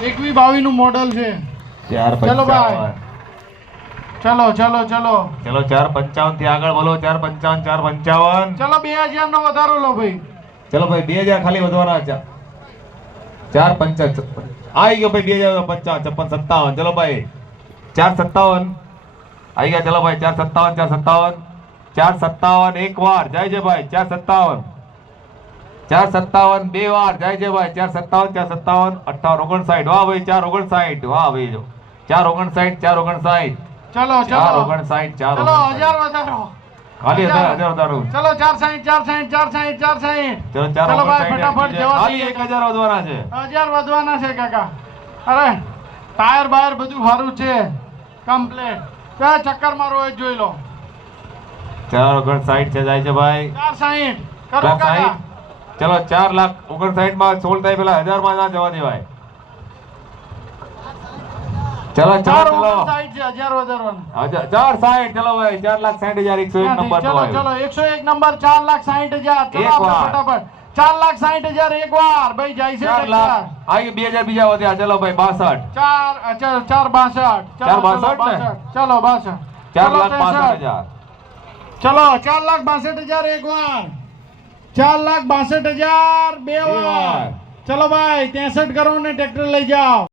21-22 નું મોડલ છે. ચલો ભાઈ, ચલો ચલો ચલો ચલો 455 થી આગળ બોલો. 455 455. ચલો 2000 નો વધારો લો ભાઈ. ચલો ભાઈ 2000 ખાલી વધવાના છે. 455 આવી ગયો ભાઈ. 2055 56 57. ચલો ભાઈ 457 આવી ગયા. ચલો ભાઈ 457 457 એક વાર જાય છે ભાઈ. 457 457 બે વાર જાય છે ભાઈ. 457 457 58 59. વાહ ભાઈ 459. વાહ ભાઈ જો 459 459. ચલો ચલો 459 ચલો 1000 વધારો. ખાલી 1000 વધારો. ચલો 460 460 460 460. ચલો ચલો ભાઈ 459 ફટાફટ જવા ખાલી દઈએ. 1000 વધવાના છે. 1000 વધવાના છે કાકા. અરે ટાયર બાયર બધું સારું છે, કમ્પ્લીટ. ક્યાં ચક્કર મારો એ જોઈ લો. 459 છે જાય છે ભાઈ. 460 કરો કાકા. ચલો 4,59,000 માં સોલ્ડ થાય પેલા 1000 માં ના જવા દેવાય. ચલો ચલો ચલો 459 છે, 1000 વધારવાનું. 460. ચલો ભાઈ 4,60,101 નંબર ચલો ચલો 101 નંબર 4,60,000. ચલો એક વાર. ફટાફટ 4,60,000 એક વાર ભાઈ જાય છે. 4 લાખ આવી 2000 બીજા વધ્યા. ચલો ભાઈ 62. 4,62 ચલો 62. 4,62,000. ચલો 4,62,000 એક વાર. 4,62,000 બે વાર. ચલો ભાઈ 63 કરો ને ટ્રેક્ટર લઈ જાઓ.